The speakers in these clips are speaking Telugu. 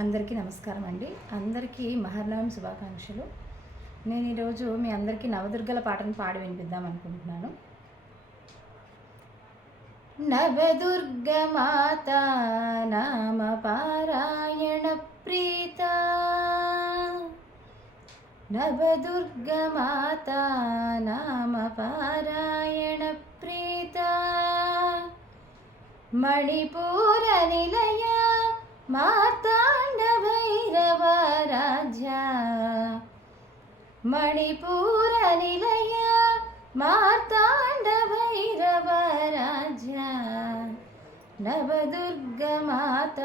అందరికీ నమస్కారం అండి. అందరికీ మహర్నవమి శుభాకాంక్షలు. నేను ఈరోజు మీ అందరికీ నవదుర్గల పాటను పాడి వినిపిద్దాం అనుకుంటున్నాను. నవదుర్గ మాత నామ పారాయణ ప్రీత, నవదుర్గ మాత నామ పారాయణ ప్రీత, మణిపూర నిలయ మార్తాండ భైరవ రాజ్య, మణిపూర నిలయ మార్తాండ భైరవ రాజ్య, నవదుర్గ మాత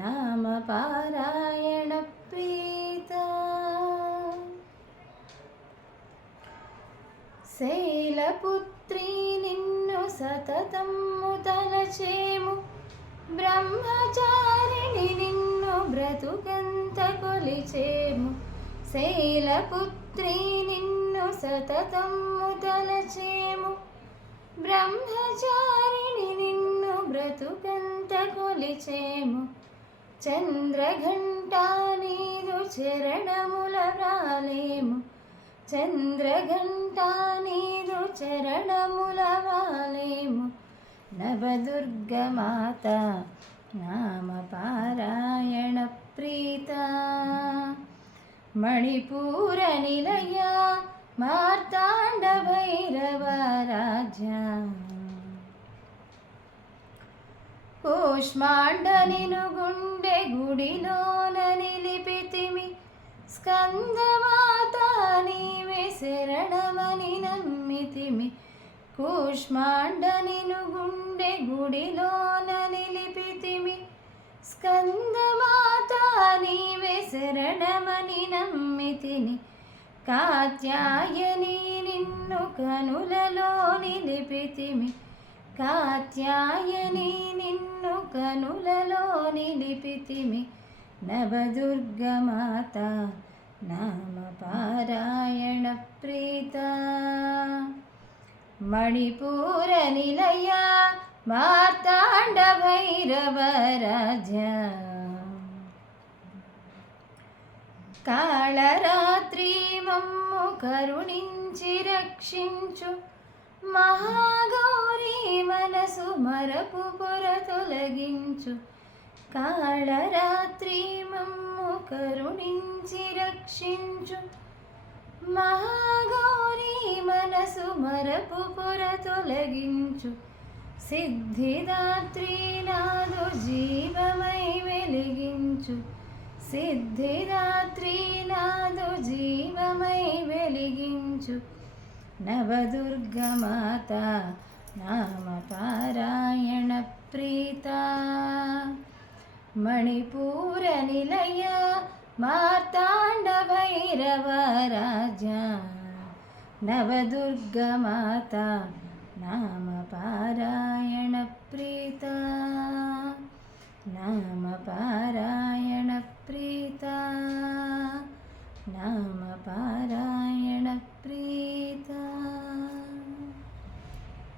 నామ పారాయణ ప్రీత. శైలపుత్రి నిన్ను సతతము తలచేము, బ్రహ్మచారిణి నిన్ను బ్రతుకంత కొలిచేము. శైలపుత్రి నిన్ను సతతము తలచేము, బ్రహ్మచారిణి నిన్ను బ్రతుకంత కొలిచేము. చంద్రఘంటా నీదు చరణముల వ్రాలేము, చంద్రఘంటా నీదు చరణముల వ్రాలేము. నవదుర్గ మాత నామ పారాయణ ప్రీత, మణిపూర నిలయ మార్తాండ భైరవ రాజ్య, కూష్మాండ నిను గుండె గుడిలోన నిలిపితిమి, స్కందమాత నీవే శరణమని నమ్మితిమి. కూష్మాండ నిను గుండె గుడిలోన నిలిపితిమి, స్కందమాత నీవే శరణమని నమ్మితిని. కాత్యాయని నిన్ను కనులలో నిలిపితిమి, కాత్యాయని నిన్ను కనులలో నిలిపితిమి. నవదుర్గ మాత నామ పారాయణ ప్రీత, మణిపూర నిలయ మార్తాండ భైరవ రాజ్య, కాళరాత్రి మమ్ము కరుణించి రక్షించు, మహాగౌరీ మనసు మరపు పొర తొలగించు. కాళరాత్రి మమ్ము కరుణించి రక్షించు, మహాగౌరీ మనసు మరపు పొర తొలగించు. సిద్ధిదాత్రి నాదు జీవమై వెలిగించు, సిద్ధిదాత్రి నాదు జీవమై వెలిగించు. నవదుర్గ మాత నామ పారాయణ ప్రీత, మణిపూర నిలయ మార్తాండ భైరవ రాజ్య, నవదుర్గ మాత నామ పారాయణ ప్రీత, నామ పారాయణ